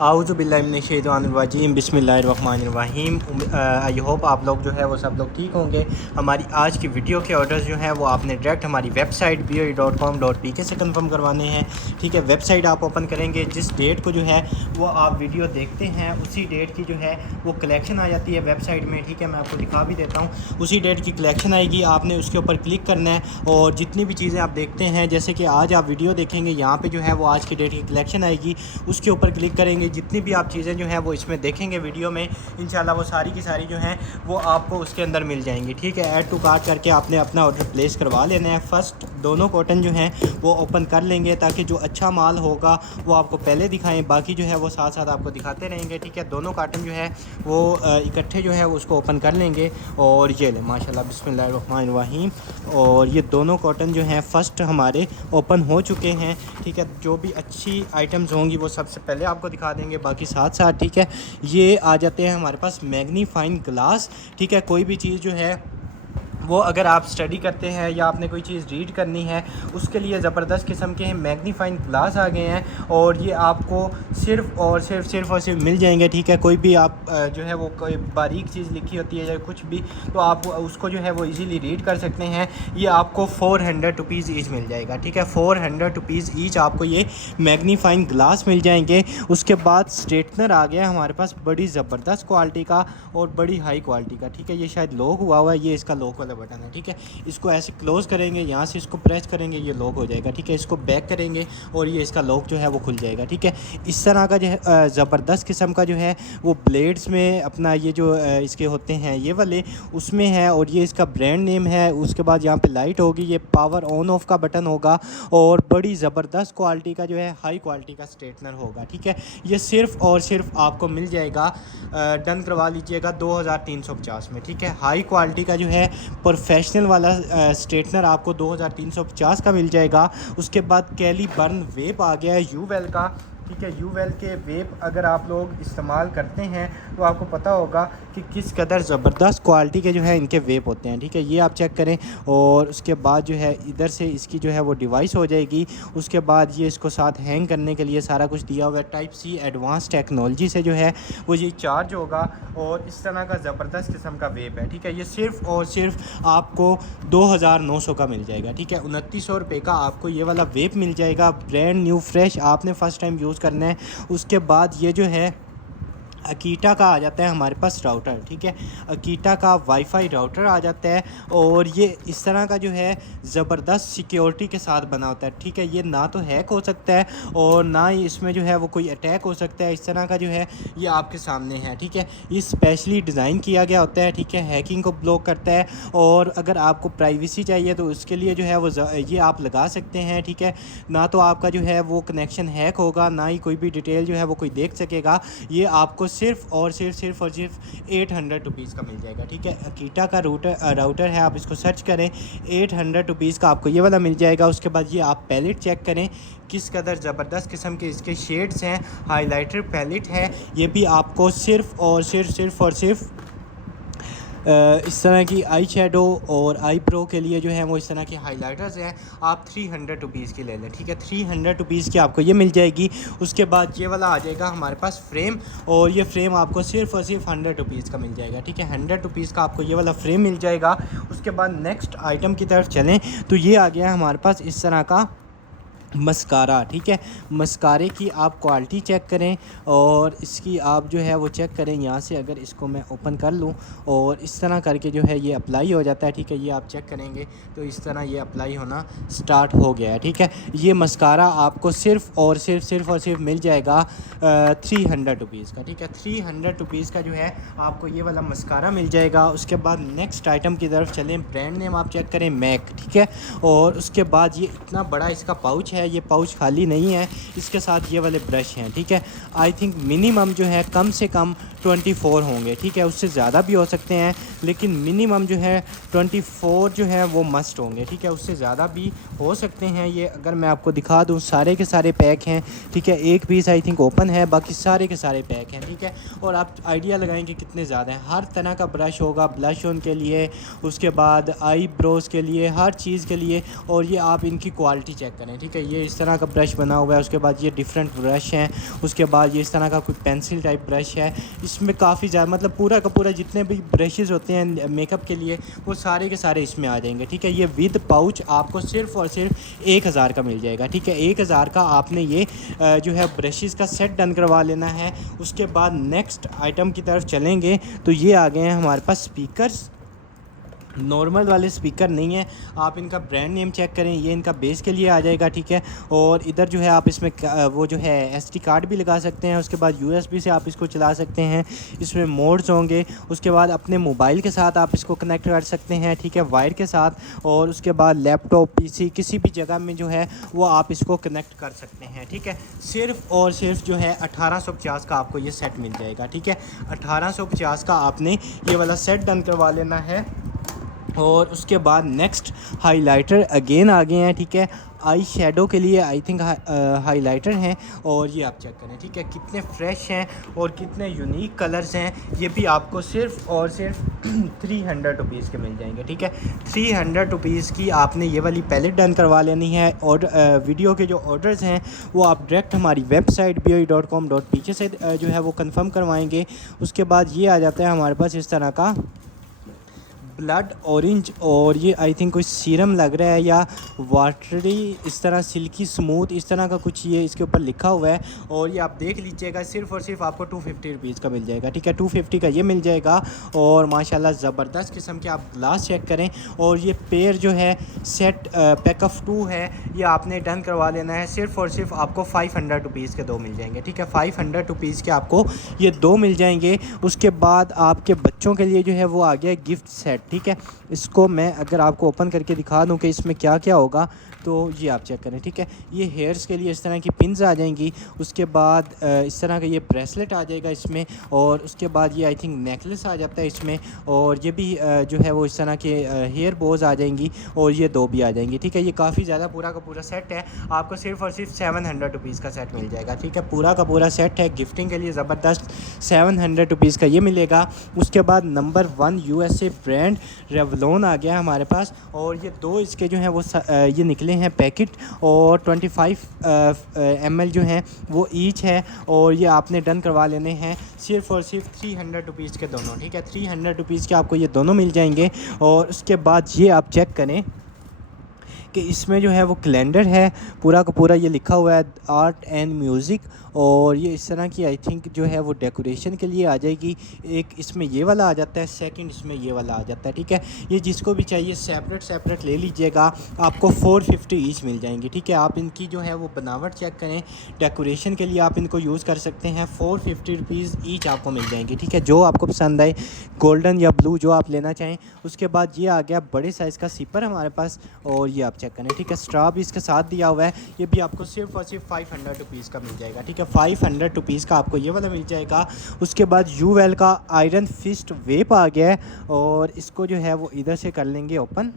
आऊज़ुबिल्लाहिमिनश्शैतानिर्रजीम बिस्मिल्लाहिर्रहमानिर्रहीम। I hope आप लोग जो है वो सब लोग ठीक होंगे। हमारी आज की वीडियो के ऑर्डर्स जो हैं वो आपने डायरेक्ट हमारी वेबसाइट BOE.com.pk से कंफर्म करवाने हैं। ठीक है, वेबसाइट आप ओपन करेंगे, जिस डेट को जो है वो आप वीडियो देखते हैं उसी डेट की जो है वो कलेक्शन आ जाती है वेबसाइट में। ठीक है, मैं आपको दिखा भी देता हूँ। उसी डेट की कलेक्शन आएगी, आपने उसके ऊपर क्लिक करना है और जितनी भी चीज़ें आप देखते हैं, जैसे कि आज आप वीडियो देखेंगे, यहाँ पर जो है वो आज की डेट की कलेक्शन आएगी, उसके ऊपर क्लिक करेंगे। जितनी भी आप चीज़ें जो हैं वो इसमें देखेंगे वीडियो में, इंशाल्लाह वो सारी की सारी जो हैं वो आपको उसके अंदर मिल जाएंगी। ठीक है, ऐड टू कार्ट करके आपने अपना ऑर्डर प्लेस करवा लेना है। फर्स्ट दोनों कॉटन जो हैं वो ओपन कर लेंगे ताकि जो अच्छा माल होगा वो आपको पहले दिखाएं, बाकी जो है वो साथ साथ आपको दिखाते रहेंगे। ठीक है, दोनों कॉटन जो है वो इकट्ठे जो है उसको ओपन कर लेंगे और ये लें माशाल्लाह बिस्मिल्लाहिर्रहमानिर्रहीम। और ये दोनों कॉटन जो हैं फ़र्स्ट हमारे ओपन हो चुके हैं। ठीक है, जो भी अच्छी आइटम्स होंगी वो सबसे पहले आपको दिखा देंगे, बाकी साथ साथ। ठीक है, ये आ जाते हैं हमारे पास मैग्नीफाइंग ग्लास। ठीक है, कोई भी चीज़ जो है वो अगर आप स्टडी करते हैं या आपने कोई चीज़ रीड करनी है उसके लिए ज़बरदस्त किस्म के मैग्नीफाइंग ग्लास आ गए हैं और ये आपको सिर्फ़ और सिर्फ मिल जाएंगे। ठीक है, कोई भी आप जो है वो कोई बारीक चीज़ लिखी होती है या कुछ भी, तो आप उसको जो है वो इजीली रीड कर सकते हैं। ये आपको 400 रुपीज़ ईच मिल जाएगा। ठीक है, 400 रुपीज़ ईच आपको ये मैग्नीफाइंग ग्लास मिल जाएंगे। उसके बाद स्ट्रेटनर आ गया हमारे पास बड़ी ज़बरदस्त क्वालिटी का और बड़ी हाई क्वालिटी का। ठीक है, ये शायद लॉक हुआ है, ये इसका लॉक वाला बटन है। ठीक है, इसको ऐसे क्लोज़ करेंगे, यहाँ से इसको प्रेस करेंगे, ये लॉक हो जाएगा। ठीक है, इसको बैक करेंगे और ये इसका लॉक जो है वो खुल जाएगा। ठीक है, इस तरह का जो है ज़बरदस्त किस्म का जो है वो ब्लेड्स में अपना ये जो इसके होते हैं ये वाले उसमें है और ये इसका ब्रांड नेम है। उसके बाद यहाँ पे लाइट होगी, ये पावर ऑन ऑफ का बटन होगा और बड़ी ज़बरदस्त क्वालिटी का जो है हाई क्वालिटी का स्ट्रेटनर होगा। ठीक है, ये सिर्फ़ और सिर्फ आपको मिल जाएगा, डन करवा लीजिएगा 2350 में। ठीक है, हाई क्वालिटी का जो है प्रोफेशनल वाला स्ट्रेटनर आपको 2350 का मिल जाएगा। उसके बाद कैली बर्न वेप आ गया है यूवेल का। ठीक है, यूवेल के वेप अगर आप लोग इस्तेमाल करते हैं तो आपको पता होगा कि किस कदर ज़बरदस्त क्वालिटी के जो है इनके वेप होते हैं। ठीक है, ये आप चेक करें और उसके बाद जो है इधर से इसकी जो है वो डिवाइस हो जाएगी। उसके बाद ये इसको साथ हैंग करने के लिए सारा कुछ दिया हुआ है। टाइप सी एडवांस टेक्नोलॉजी से जो है वो ये चार्ज होगा और इस तरह का ज़बरदस्त किस्म का वेप है। ठीक है, ये सिर्फ़ और सिर्फ आपको 2900 का मिल जाएगा। ठीक है, 2900 रुपये का आपको ये वाला वेप मिल जाएगा, ब्रांड न्यू फ्रेश, आपने फ़र्स्ट टाइम यूज़ करना है। उसके बाद ये जो है अकीटा का आ जाता है हमारे पास राउटर। ठीक है, अकीटा का वाईफाई राउटर आ जाता है और ये इस तरह का जो है ज़बरदस्त सिक्योरिटी के साथ बना होता है। ठीक है, ये ना तो हैक हो सकता है और ना ही इसमें जो है वो कोई अटैक हो सकता है। इस तरह का जो है ये आपके सामने है। ठीक है, ये स्पेशली डिज़ाइन किया गया होता है। ठीक है, हैकिंग को ब्लॉक करता है और अगर आपको प्राइवेसी चाहिए तो उसके लिए जो है वो ये आप लगा सकते हैं। ठीक है, ना तो आपका जो है वो कनेक्शन हैक होगा, ना ही कोई भी डिटेल जो है वो कोई देख सकेगा। ये आपको सिर्फ़ और सिर्फ 800 रुपीज़ का मिल जाएगा। ठीक है, अकीटा का राउटर है, आप इसको सर्च करें, 800 रुपीज़ का आपको ये वाला मिल जाएगा। उसके बाद ये आप पैलेट चेक करें, किस कदर ज़बरदस्त किस्म के इसके शेड्स हैं, हाइलाइटर पैलेट है। ये भी आपको सिर्फ़ और सिर्फ इस तरह की आई शेडो और आई प्रो के लिए जो है वो इस तरह के हाइलाइटर्स हैं, आप 300 रुपीज़ की ले लें। ठीक है, 300 रुपीज़ की आपको ये मिल जाएगी। उसके बाद ये वाला आ जाएगा हमारे पास फ्रेम और ये फ्रेम आपको सिर्फ़ और सिर्फ 100 रुपीज़ का मिल जाएगा। ठीक है, 100 रुपीज़ का आपको ये वाला फ्रेम मिल जाएगा। उसके बाद नेक्स्ट आइटम की तरफ चलें तो ये आ गया हमारे पास इस तरह का मस्कारा। ठीक है, मस्कारे की आप क्वालिटी चेक करें और इसकी आप जो है वो चेक करें। यहाँ से अगर इसको मैं ओपन कर लूँ और इस तरह करके जो है ये अप्लाई हो जाता है। ठीक है, ये आप चेक करेंगे तो इस तरह ये अप्लाई होना स्टार्ट हो गया है। ठीक है, ये मस्कारा आपको सिर्फ़ और सिर्फ मिल जाएगा 300 रुपीज़ का। ठीक है, 300 रुपीज़ का जो है आपको ये वाला मस्कारा मिल जाएगा। उसके बाद नेक्स्ट आइटम की तरफ चलें, ब्रांड नेम आप चेक करें मैक। ठीक है, और उसके बाद ये इतना बड़ा इसका पाउच है, ये पाउच खाली नहीं है, इसके साथ ये वाले ब्रश हैं। ठीक है, आई थिंक मिनिमम जो है कम से कम 24 होंगे। ठीक है, उससे ज़्यादा भी हो सकते हैं लेकिन मिनिमम जो है 24 जो है वो मस्ट होंगे। ठीक है, उससे ज़्यादा भी हो सकते हैं। ये अगर मैं आपको दिखा दूँ सारे के सारे पैक हैं। ठीक है, एक पीस आई थिंक ओपन है, बाकी सारे के सारे पैक हैं। ठीक है, और आप आइडिया लगाएंगे कितने ज़्यादा हैं। हर तरह का ब्रश होगा, ब्लश ऑन के लिए, उसके बाद आई ब्रोज़ के लिए, हर चीज़ के लिए। और ये आप इनकी क्वालिटी चेक करें। ठीक है, ये इस तरह का ब्रश बना हुआ है, उसके बाद ये डिफरेंट ब्रश हैं, उसके बाद ये इस तरह का कोई पेंसिल टाइप ब्रश है। इसमें काफ़ी ज़्यादा मतलब पूरा का पूरा जितने भी ब्रशेज़ होते हैं मेकअप के लिए वो सारे के सारे इसमें आ जाएंगे, ठीक है। ये विद पाउच आपको सिर्फ़ और सिर्फ 1000 का मिल जाएगा, ठीक है। 1000 का आपने ये जो है ब्रशेज़ का सेट डन करवा लेना है। उसके बाद नेक्स्ट आइटम की तरफ चलेंगे तो ये आ गए हैं हमारे पास स्पीकर्स। नॉर्मल वाले स्पीकर नहीं है, आप इनका ब्रांड नेम चेक करें, ये इनका बेस के लिए आ जाएगा, ठीक है। और इधर जो है आप इसमें वो जो है SD कार्ड भी लगा सकते हैं, उसके बाद USB से आप इसको चला सकते हैं। इसमें मोड्स होंगे, उसके बाद अपने मोबाइल के साथ आप इसको कनेक्ट कर सकते हैं, ठीक है, वायर के साथ। और उसके बाद लैपटॉप PC किसी भी जगह में जो है वो आप इसको कनेक्ट कर सकते हैं, ठीक है। सिर्फ़ और सिर्फ जो है 1850 का आपको ये सेट मिल जाएगा, ठीक है। 1850 का आपने ये वाला सेट डन करवा लेना है। और उसके बाद नेक्स्ट हाइलाइटर अगेन आ गए हैं, ठीक है। आई शेडो के लिए आई थिंक हाइलाइटर हैं, और ये आप चेक करें, ठीक है, कितने फ्रेश हैं और कितने यूनिक कलर्स हैं। ये भी आपको सिर्फ़ और सिर्फ 300 रुपीज़ के मिल जाएंगे, ठीक है। 300 रुपीज़ की आपने ये वाली पैलेट डन करवा लेनी है। और वीडियो के जो ऑर्डर्स हैं वो आप डायरेक्ट हमारी वेबसाइट boe.com.pk से जो है वो कंफर्म करवाएंगे। उसके बाद ये आ जाता है हमारे पास इस तरह का ब्लड ऑरेंज, और ये आई थिंक कोई सीरम लग रहा है या वाटरी, इस तरह सिल्की स्मूथ इस तरह का कुछ ये इसके ऊपर लिखा हुआ है। और ये आप देख लीजिएगा, सिर्फ़ और सिर्फ आपको 250 रुपीज़ का मिल जाएगा, ठीक है। 250 का ये मिल जाएगा। और माशाल्लाह ज़बरदस्त किस्म के आप ग्लास चेक करें। और ये पेयर जो है सेट पैक ऑफ 2 है, ये आपने डन करवा लेना है। सिर्फ़ और सिर्फ आपको 500 रुपीज़ के 2 मिल जाएंगे, ठीक है। 500 रुपीज़ के आपको ये 2 मिल जाएंगे। उसके बाद आपके बच्चों के लिए जो है वो आ गया गिफ्ट सेट, ठीक है। इसको मैं अगर आपको ओपन करके दिखा दूं कि इसमें क्या क्या होगा, तो ये आप चेक करें, ठीक है। ये हेयर्स के लिए इस तरह की पिन्स आ जाएंगी। उसके बाद इस तरह का ये ब्रेसलेट आ जाएगा इसमें। और उसके बाद ये आई थिंक नेकलेस आ जाता है इसमें। और ये भी जो है वो इस तरह के हेयर बोज आ जाएंगी, और ये 2 भी आ जाएंगी, ठीक है। ये काफ़ी ज़्यादा पूरा का पूरा सेट है, आपको सिर्फ़ और सिर्फ 700 रुपीज़ का सेट मिल जाएगा, ठीक है। पूरा का पूरा सेट है गिफ्टिंग के लिए ज़बरदस्त, 700 रुपीज़ का ये मिलेगा। उसके बाद नंबर 1 USA ब्रांड रेवलॉन आ गया हमारे पास। और ये 2 इसके जो हैं वो ये निकले हैं पैकेट, और 25 ml जो हैं वो ईच है। और ये आपने डन करवा लेने हैं सिर्फ़ और सिर्फ 300 रुपीज़ के दोनों, ठीक है। 300 रुपीज़ के आपको ये दोनों मिल जाएंगे। और उसके बाद ये आप चेक करें कि इसमें जो है वो कैलेंडर है, पूरा का पूरा ये लिखा हुआ है आर्ट एंड म्यूज़िक। और ये इस तरह की आई थिंक जो है वो डेकोरेशन के लिए आ जाएगी। एक इसमें ये वाला आ जाता है, सेकंड इसमें ये वाला आ जाता है, ठीक है। ये जिसको भी चाहिए सेपरेट ले लीजिएगा, आपको 450 ईच मिल जाएंगी, ठीक है। आप इनकी जो है वो बनावट चेक करें, डेकोरेशन के लिए आप इनको यूज़ कर सकते हैं। 450 रुपीज़ ईच आपको मिल जाएंगी, ठीक है। जो आपको पसंद आए, गोल्डन या ब्लू जो आप लेना चाहें। उसके बाद ये आ गया बड़े साइज़ का सिपर हमारे पास, और ये आप चेक करें, ठीक है। स्ट्रॉ भी इसके साथ दिया हुआ है। ये भी आपको सिर्फ़ और सिर्फ 500 रुपीज़ का मिल जाएगा, ठीक है। 500 रुपीज़ का आपको ये वाला मिल जाएगा। उसके बाद यूवेल का आयरन फिस्ट वेप आ गया है, और इसको जो है वो इधर से कर लेंगे ओपन,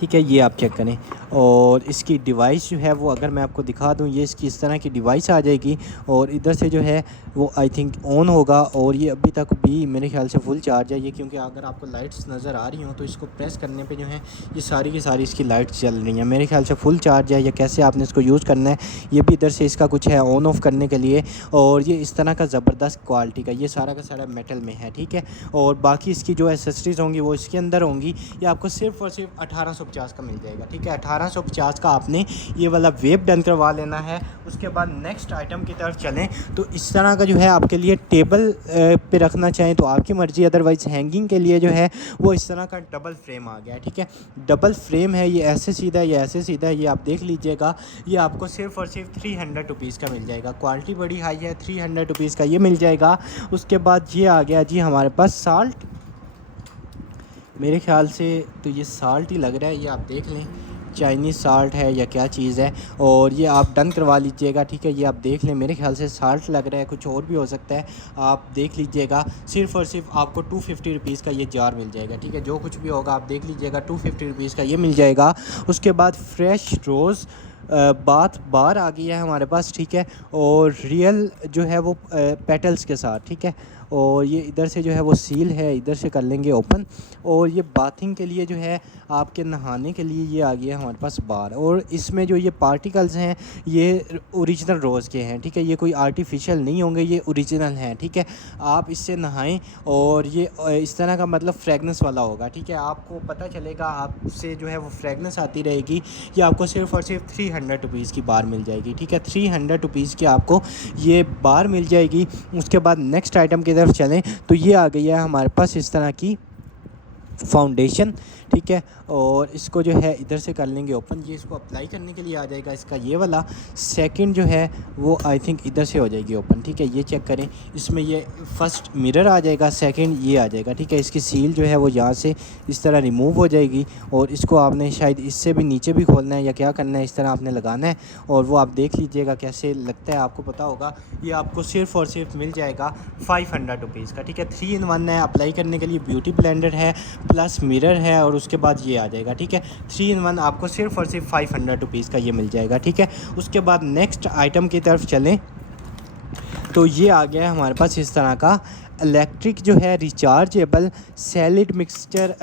ठीक है। ये आप चेक करें। और इसकी डिवाइस जो है वो अगर मैं आपको दिखा दूं, ये इसकी इस तरह की डिवाइस आ जाएगी। और इधर से जो है वो आई थिंक ऑन होगा। और ये अभी तक भी मेरे ख्याल से फुल चार्ज है ये, क्योंकि अगर आपको लाइट्स नज़र आ रही हों तो इसको प्रेस करने पे जो है ये सारी की सारी इसकी लाइट्स चल रही हैं। मेरे ख्याल से फुल चार्ज है, या कैसे आपने इसको यूज़ करना है। ये भी इधर से इसका कुछ है ऑन ऑफ़ करने के लिए। और ये इस तरह का ज़बरदस्त क्वालिटी का, ये सारा का सारा मेटल में है, ठीक है। और बाकी इसकी जो एसेसरीज़ होंगी वो इसके अंदर होंगी। ये आपको सिर्फ़ और सिर्फ 1850 का मिल जाएगा, ठीक है। 1850 का आपने ये वाला वेब डन करवा लेना है। उसके बाद नेक्स्ट आइटम की तरफ चलें तो इस तरह का जो है आपके लिए टेबल पे रखना चाहें तो आपकी मर्ज़ी, अदरवाइज़ हैंगिंग के लिए जो है वो इस तरह का डबल फ्रेम आ गया है, ठीक है। डबल फ्रेम है, ये ऐसे सीधा है, ये ऐसे सीधा है, ये आप देख लीजिएगा। ये आपको सिर्फ़ और सिर्फ 300 रुपीज़ का मिल जाएगा। क्वालिटी बड़ी हाई है, 300 रुपीज़ का ये मिल जाएगा। उसके बाद ये आ गया जी हमारे पास साल्ट, मेरे ख्याल से तो ये साल्ट ही लग रहा है, ये आप देख लें चाइनीज़ साल्ट है या क्या चीज़ है। और ये आप डन करवा लीजिएगा, ठीक है। ये आप देख लें, मेरे ख्याल से साल्ट लग रहा है, कुछ और भी हो सकता है, आप देख लीजिएगा। सिर्फ़ और सिर्फ आपको 250 रुपीज़ का ये जार मिल जाएगा, ठीक है। जो कुछ भी होगा आप देख लीजिएगा, 250 रुपीज़ का ये मिल जाएगा। उसके बाद फ्रेश रोज़ बाथ बार आ गई है हमारे पास, ठीक है। और रियल जो है वो पेटल्स के साथ, ठीक है। और ये इधर से जो है वो सील है, इधर से कर लेंगे ओपन। और ये बाथिंग के लिए जो है आपके नहाने के लिए ये आ गया हमारे पास बार। और इसमें जो ये पार्टिकल्स हैं ये ओरिजिनल रोज़ के हैं, ठीक है, ये कोई आर्टिफिशियल नहीं होंगे, ये ओरिजिनल हैं, ठीक है। आप इससे नहाएं और ये इस तरह का मतलब फ्रेगनेंस वाला होगा, ठीक है, आपको पता चलेगा, आपसे जो है वो फ्रेगनेंस आती रहेगी। ये आपको सिर्फ़ और सिर्फ 300 रुपीज़ की बार मिल जाएगी, ठीक है, 300 रुपीज़ की आपको ये बार मिल जाएगी। उसके बाद नेक्स्ट आइटम की तरफ चलें तो ये आ गई है हमारे पास इस तरह की फाउंडेशन, ठीक है। और इसको जो है इधर से कर लेंगे ओपन। ये इसको अप्लाई करने के लिए आ जाएगा इसका ये वाला सेकंड जो है वो आई थिंक इधर से हो जाएगी ओपन, ठीक है। ये चेक करें, इसमें ये फर्स्ट मिरर आ जाएगा, सेकंड ये आ जाएगा, ठीक है। इसकी सील जो है वो यहाँ से इस तरह रिमूव हो जाएगी और इसको आपने शायद इससे भी नीचे भी खोलना है या क्या करना है, इस तरह आपने लगाना है और वो आप देख लीजिएगा कैसे लगता है, आपको पता होगा। ये आपको सिर्फ़ और सिर्फ मिल जाएगा 500 रुपीज़ का, ठीक है। 3 in 1 है। अप्लाई करने के लिए ब्यूटी ब्लेंडर है प्लस मिरर है और उसके बाद ये आ जाएगा, ठीक है। 3 in 1 आपको सिर्फ़ और सिर्फ 500 रुपीज़ का ये मिल जाएगा, ठीक है। उसके बाद नेक्स्ट आइटम की तरफ चलें तो ये आ गया है हमारे पास इस तरह का इलेक्ट्रिक जो है रिचार्जेबल सैलिड मिक्सचर,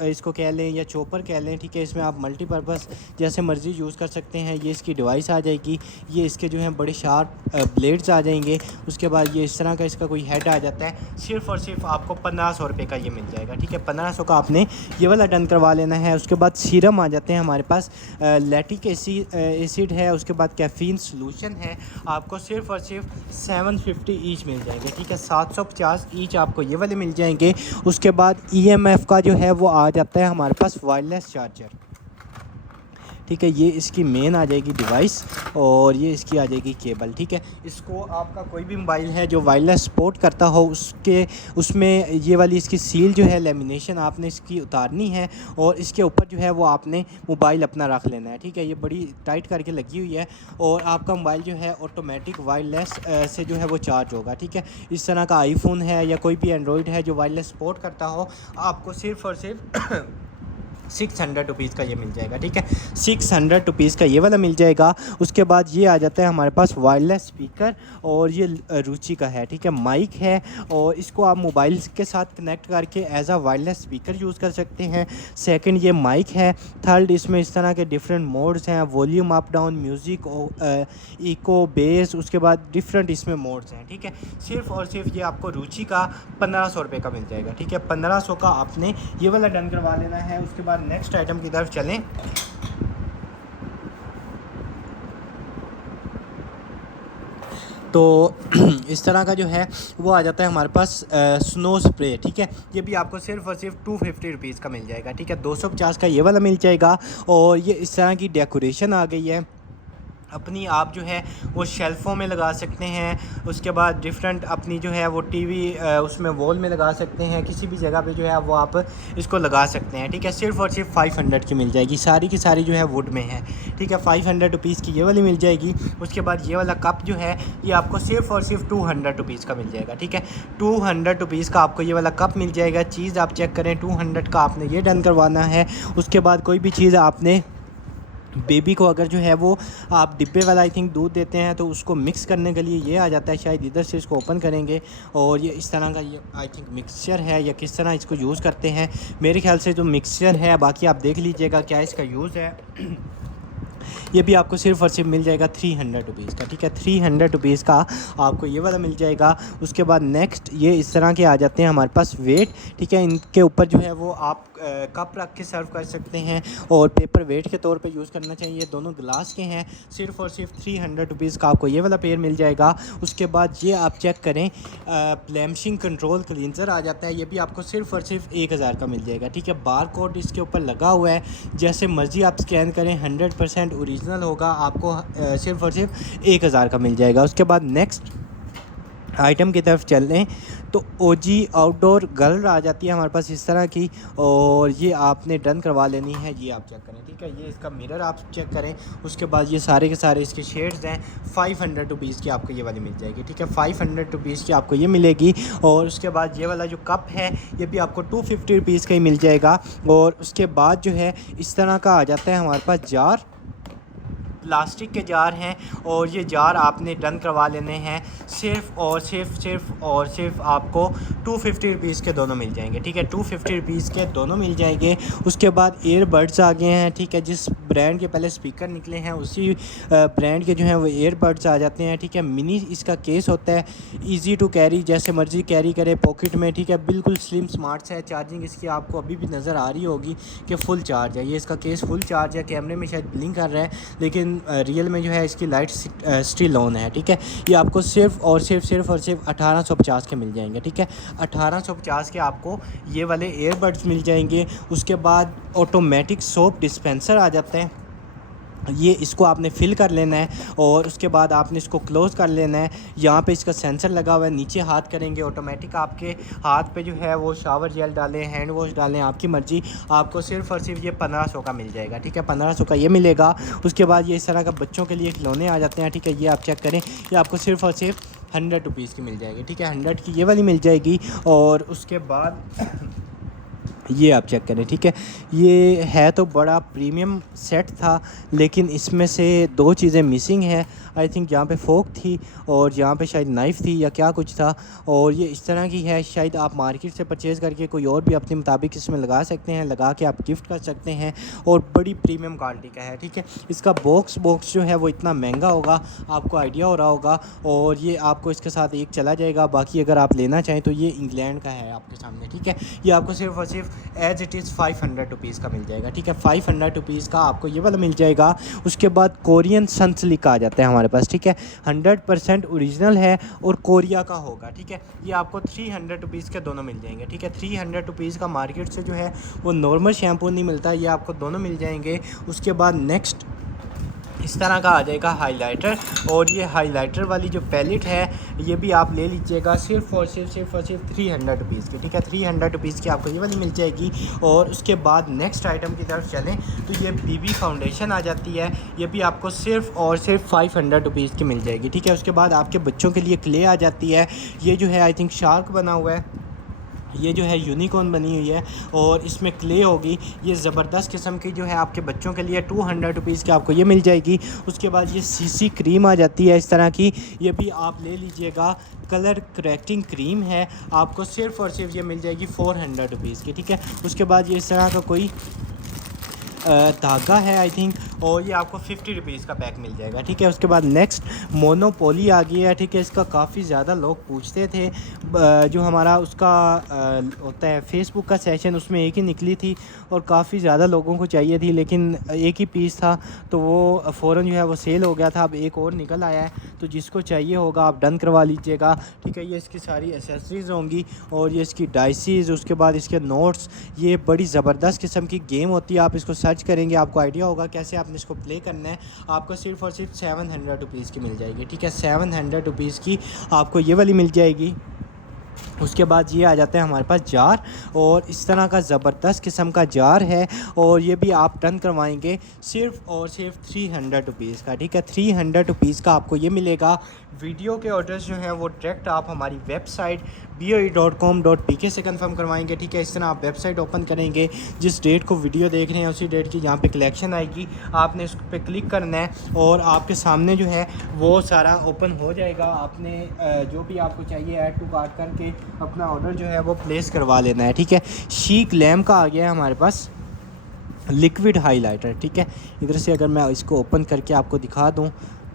इसको कह लें या चॉपर कह लें, ठीक है। इसमें आप मल्टीपर्पज़ जैसे मर्ज़ी यूज़ कर सकते हैं। ये इसकी डिवाइस आ जाएगी, ये इसके जो हैं बड़े शार्प ब्लेड्स आ जाएंगे। उसके बाद ये इस तरह का इसका कोई हेड आ जाता है। सिर्फ़ और सिर्फ आपको 1500 रुपये का ये मिल जाएगा, ठीक है। 1500 का आपने ये वाला डन करवा लेना है। उसके बाद सीरम आ जाते हैं हमारे पास, लैक्टिक एसिड है, उसके बाद कैफ़ीन सोल्यूशन है, आपको सिर्फ़ और सिर्फ 750 ईच मिल जाएंगे, ठीक है। 750 ईच आपको ये वाले मिल जाएंगे। उसके बाद EMF का जो है वो आ जाता है हमारे पास वायरलेस चार्जर, ठीक है। ये इसकी मेन आ जाएगी डिवाइस और ये इसकी आ जाएगी केबल, ठीक है। इसको आपका कोई भी मोबाइल है जो वायरलेस सपोर्ट करता हो उसमें ये वाली इसकी सील जो है लेमिनेशन आपने इसकी उतारनी है और इसके ऊपर जो है वो आपने मोबाइल अपना रख लेना है, ठीक है। ये बड़ी टाइट करके लगी हुई है और आपका मोबाइल जो है ऑटोमेटिक वायरलेस से जो है वो चार्ज होगा, ठीक है। इस तरह का आईफोन है या कोई भी एंड्रॉयड है जो वायरलेस सपोर्ट करता हो, आपको सिर्फ़ और सिर्फ 600 रुपीज़ का ये मिल जाएगा, ठीक है। 600 रुपीज़ का ये वाला मिल जाएगा। उसके बाद ये आ जाता है हमारे पास वायरलेस स्पीकर और ये रुचि का है, ठीक है। माइक है और इसको आप मोबाइल के साथ कनेक्ट करके एज आ वायरलेस स्पीकर यूज़ कर सकते हैं। सेकंड ये माइक है। थर्ड इसमें इस तरह के डिफरेंट मोड्स हैं, volume up down, music, echo, bass, उसके बाद डिफरेंट इसमें मोड्स हैं, ठीक है। सिर्फ़ और सिर्फ ये आपको रुचि का 1500 रुपये का मिल जाएगा, ठीक है। 1500 का आपने ये वाला डन करवा लेना है। उसके बाद नेक्स्ट आइटम की तरफ चलें तो इस तरह का जो है वो आ जाता है हमारे पास स्नो स्प्रे, ठीक है। ये भी आपको सिर्फ़ और सिर्फ 250 रुपीज़ का मिल जाएगा, ठीक है। 250 का ये वाला मिल जाएगा और ये इस तरह की डेकोरेशन आ गई है अपनी, आप जो है वो शेल्फ़ों में लगा सकते हैं। उसके बाद डिफरेंट अपनी जो है वो टीवी उसमें वॉल में लगा सकते हैं, किसी भी जगह पे जो है वो आप इसको लगा सकते हैं, ठीक है। सिर्फ़ और सिर्फ 500 की मिल जाएगी, सारी की सारी जो है वुड में है, ठीक है। 500 रुपीज़ की ये वाली मिल जाएगी। उसके बाद ये वाला कप जो है ये आपको सिर्फ़ और सिर्फ 200 रुपीज़ का मिल जाएगा, ठीक है। 200 रुपीज़ का आपको ये वाला कप मिल जाएगा। चीज़ आप चेक करें, 200 का आपने ये डन करवाना है। उसके बाद कोई भी चीज़ आपने बेबी को अगर जो है वो आप डिब्बे वाला आई थिंक दूध देते हैं तो उसको मिक्स करने के लिए ये आ जाता है, शायद इधर से इसको ओपन करेंगे और ये इस तरह का ये आई थिंक मिक्सचर है या किस तरह इसको यूज़ करते हैं, मेरे ख्याल से जो मिक्सचर है, बाकी आप देख लीजिएगा क्या इसका यूज़ है। ये भी आपको सिर्फ़ और सिर्फ मिल जाएगा 300 रुपीज़ का, ठीक है। 300 रुपीज़ का आपको ये वाला मिल जाएगा। उसके बाद नेक्स्ट ये इस तरह के आ जाते हैं हमारे पास वेट, ठीक है। इनके ऊपर जो है वो आप कप रख के सर्व कर सकते हैं और पेपर वेट के तौर पे यूज़ करना चाहिए। दोनों ग्लास के हैं। सिर्फ़ और सिर्फ 300 रुपीज़ का आपको ये वाला पेयर मिल जाएगा। उसके बाद ये आप चेक करें ब्लैमिशिंग कंट्रोल क्लींजर आ जाता है, ये भी आपको सिर्फ़ और सिर्फ 1000 का मिल जाएगा, ठीक है। बार कोड इसके ऊपर लगा हुआ है, जैसे मर्ज़ी आप स्कैन करें 100% ओरिजिनल होगा, आपको सिर्फ़ और सिर्फ 1000 का मिल जाएगा। उसके बाद नेक्स्ट आइटम की तरफ चल लें तो OG आउटडोर गर्ल आ जाती है हमारे पास इस तरह की और ये आपने डन करवा लेनी है। ये आप चेक करें, ठीक है। ये इसका मिरर आप चेक करें। उसके बाद ये सारे के सारे इसके शेड्स हैं। 500 रुपीज़ की आपको ये वाली मिल जाएगी, ठीक है। 500 रुपीज़ की आपको ये मिलेगी। और उसके बाद ये वाला जो कप है ये भी आपको 250 रुपीज़ का ही मिल जाएगा। और उसके बाद जो है इस तरह का आ जाता है हमारे पास जार प्लास्टिक के जार हैं और ये जार आपने डन करवा लेने हैं। सिर्फ आपको 250 रुपीज़ के दोनों मिल जाएंगे, ठीक है। 250 रुपीज़ के दोनों मिल जाएंगे। उसके बाद ईयरबड्स आ गए हैं, ठीक है। जिस ब्रांड के पहले स्पीकर निकले हैं उसी ब्रांड के जो हैं वो ईयरबड्स आ जाते हैं, ठीक है। मिनी इसका केस होता है, इजी टू कैरी, जैसे मर्जी कैरी करे पॉकेट में, ठीक है। बिल्कुल स्लिम स्मार्ट सा है। चार्जिंग इसकी आपको अभी भी नज़र आ रही होगी कि फुल चार्ज है। ये इसका केस फुल चार्ज है। कैमरे में शायद ब्लिंक कर रहा है लेकिन रियल में जो है इसकी लाइट स्टिल ऑन है, ठीक है। ये आपको सिर्फ 1850 के मिल जाएंगे, ठीक है। 1850 के आपको ये वाले ईयरबड्स मिल जाएंगे। उसके बाद ऑटोमेटिक सोप डिस्पेंसर आ जाते हैं। ये इसको आपने फ़िल कर लेना है और उसके बाद आपने इसको क्लोज़ कर लेना है। यहाँ पे इसका सेंसर लगा हुआ है, नीचे हाथ करेंगे ऑटोमेटिक आपके हाथ पे जो है वो शावर जेल डालें, हैंड वॉश डालें, आपकी मर्ज़ी। आपको सिर्फ़ और सिर्फ ये 1500 का मिल जाएगा, ठीक है। 1500 का ये मिलेगा। उसके बाद ये इस तरह का बच्चों के लिए खिलौने आ जाते हैं, ठीक है। ये आप चेक करें, ये आपको सिर्फ़ और सिर्फ 100 रुपीज़ की मिल जाएगी, ठीक है। 100 की ये वाली मिल जाएगी। और उसके बाद ये आप चेक करें, ठीक है। ये है तो बड़ा प्रीमियम सेट था लेकिन इसमें से 2 चीज़ें मिसिंग है। आई थिंक यहाँ पे फोक थी और यहाँ पे शायद नाइफ़ थी या क्या कुछ था। और ये इस तरह की है, शायद आप मार्केट से परचेज़ करके कोई और भी अपने मुताबिक इसमें लगा सकते हैं, लगा के आप गिफ्ट कर सकते हैं। और बड़ी प्रीमियम क्वालिटी का है, ठीक है। इसका बॉक्स जो है वो इतना महंगा होगा, आपको आइडिया हो रहा होगा। और ये आपको इसके साथ एक चला जाएगा। बाकी अगर आप लेना चाहें तो ये इंग्लैंड का है आपके सामने, ठीक है। ये आपको सिर्फ और सिर्फ एज इट इज़ 500 रुपीज़ का मिल जाएगा, ठीक है। 500 रुपीज़ का आपको ये वाला मिल जाएगा। उसके बाद कोरियन सनसिल्क आ जाता है हमारे पास, ठीक है। 100% ओरिजिनल है और कोरिया का होगा, ठीक है। ये आपको 300 रुपीज़ के दोनों मिल जाएंगे, ठीक है। 300 रुपीज़ का मार्केट से जो है वो नॉर्मल शैम्पू नहीं मिलता, ये आपको दोनों मिल जाएंगे। उसके बाद नेक्स्ट इस तरह का आ जाएगा हाइलाइटर। और ये हाइलाइटर वाली जो पैलेट है ये भी आप ले लीजिएगा सिर्फ और सिर्फ 300 रुपीज़ की, ठीक है। 300 रुपीज़ की आपको ये वाली मिल जाएगी। और उसके बाद नेक्स्ट आइटम की तरफ चलें तो ये बीबी फाउंडेशन आ जाती है। ये भी आपको सिर्फ और सिर्फ 500 रुपीज़ की मिल जाएगी, ठीक है। उसके बाद आपके बच्चों के लिए क्ले आ जाती है। ये जो है आई थिंक शार्क बना हुआ है, ये जो है यूनिकॉर्न बनी हुई है और इसमें क्ले होगी। ये ज़बरदस्त किस्म की जो है आपके बच्चों के लिए 200 रुपीज़ की आपको ये मिल जाएगी। उसके बाद ये सीसी क्रीम आ जाती है इस तरह की, ये भी आप ले लीजिएगा। कलर करेक्टिंग क्रीम है, आपको सिर्फ और सिर्फ ये मिल जाएगी 400 रुपीज़ की, ठीक है। उसके बाद ये इस तरह का कोई धागा है आई थिंक, और ये आपको 50 रुपीज़ का पैक मिल जाएगा, ठीक है। उसके बाद नेक्स्ट मोनोपोली आ गई है, ठीक है। इसका काफ़ी ज़्यादा लोग पूछते थे। जो हमारा उसका होता है फेसबुक का सेशन, उसमें एक ही निकली थी और काफ़ी ज़्यादा लोगों को चाहिए थी लेकिन एक ही पीस था तो वो फ़ौरन जो है वो सेल हो गया था। अब एक और निकल आया है तो जिसको चाहिए होगा आप डन करवा लीजिएगा, ठीक है। ये इसकी सारी एसेसरीज़ होंगी और ये इसकी डाइसीज़, उसके बाद इसके नोट्स। ये बड़ी ज़बरदस्त किस्म की गेम होती है, आप इसको सर्च करेंगे आपको आइडिया होगा कैसे आपने इसको प्ले करना है। आपको सिर्फ और सिर्फ 700 रुपीज़ की मिल जाएगी, ठीक है। 700 रुपीज़ की आपको ये वाली मिल जाएगी। उसके बाद ये आ जाता है हमारे पास जार, और इस तरह का ज़बरदस्त किस्म का जार है और ये भी आप डन करवाएंगे सिर्फ और सिर्फ 300 रुपीज़ का, ठीक है। 300 रुपीज़ का आपको ये मिलेगा। वीडियो के ऑर्डर्स जो हैं वो डायरेक्ट आप हमारी वेबसाइट boe.com.pk से कंफर्म करवाएंगे, ठीक है। इस तरह आप वेबसाइट ओपन करेंगे, जिस डेट को वीडियो देख रहे हैं उसी डेट की यहाँ पे कलेक्शन आएगी, आपने इस पर क्लिक करना है और आपके सामने जो है वो सारा ओपन हो जाएगा। आपने जो भी आपको चाहिए ऐड टू कार्ट करके अपना ऑर्डर जो है वो प्लेस करवा लेना है, ठीक है। शीक लैम्प का आ गया है हमारे पास लिक्विड हाइलाइटर, ठीक है। इधर से अगर मैं इसको ओपन करके आपको दिखा दूँ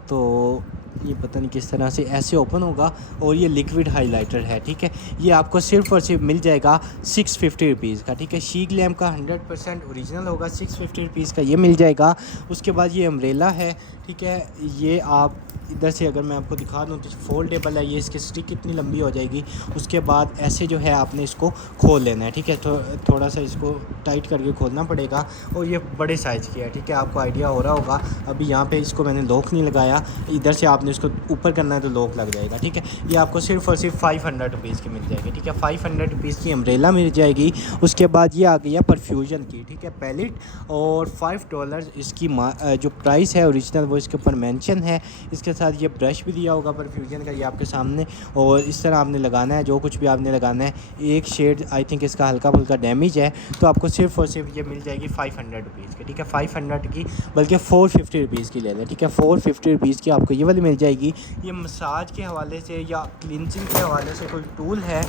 तो ये पता नहीं किस तरह से ऐसे ओपन होगा, और ये लिक्विड हाइलाइटर है, ठीक है। ये आपको सिर्फ और सिर्फ मिल जाएगा 650 रुपीज़ का, ठीक है। शीक लैम्प का 100% ओरिजिनल होगा, 650 रुपीज़ का ये मिल जाएगा। उसके बाद ये अम्ब्रेला है, ठीक है। ये आप इधर से अगर मैं आपको दिखा दूँ तो फोल्डेबल है, ये इसकी स्टिक कितनी लंबी हो जाएगी। उसके बाद ऐसे जो है आपने इसको खोल लेना है, ठीक है। थोड़ा सा इसको टाइट करके खोलना पड़ेगा और ये बड़े साइज़ की है, ठीक है। आपको आइडिया हो रहा होगा। अभी यहाँ पे इसको मैंने लॉक नहीं लगाया, इधर से आपने आपने इसको ऊपर करना है तो लॉक लग जाएगा। ठीक है, ये आपको सिर्फ़ और सिर्फ 500 रुपीज़ की मिल जाएगी। ठीक है, 500 रुपीज़ की अम्ब्रेला मिल जाएगी। उसके बाद ये आ गई है परफ्यूजन की। ठीक है, पैलेट और $5 इसकी जो प्राइस है ओरिजिनल वो इसके ऊपर मेंशन है। इसके साथ ये ब्रश भी दिया होगा परफ्यूजन का, ये आपके सामने, और इस तरह आपने लगाना है जो कुछ भी आपने लगाना है। एक शेड आई थिंक इसका हल्का फुल्का डैमेज है, तो आपको सिर्फ़ और सिर्फ ये मिल जाएगी 500 रुपीज़ की। ठीक है, 500 की बल्कि 450 रुपीज़ की ले लें। ठीक है, 450 रुपीज़ की आपको ये वाली मिल जाएगी। ये मसाज के हवाले से या क्लिनजिंग के हवाले से कोई टूल है,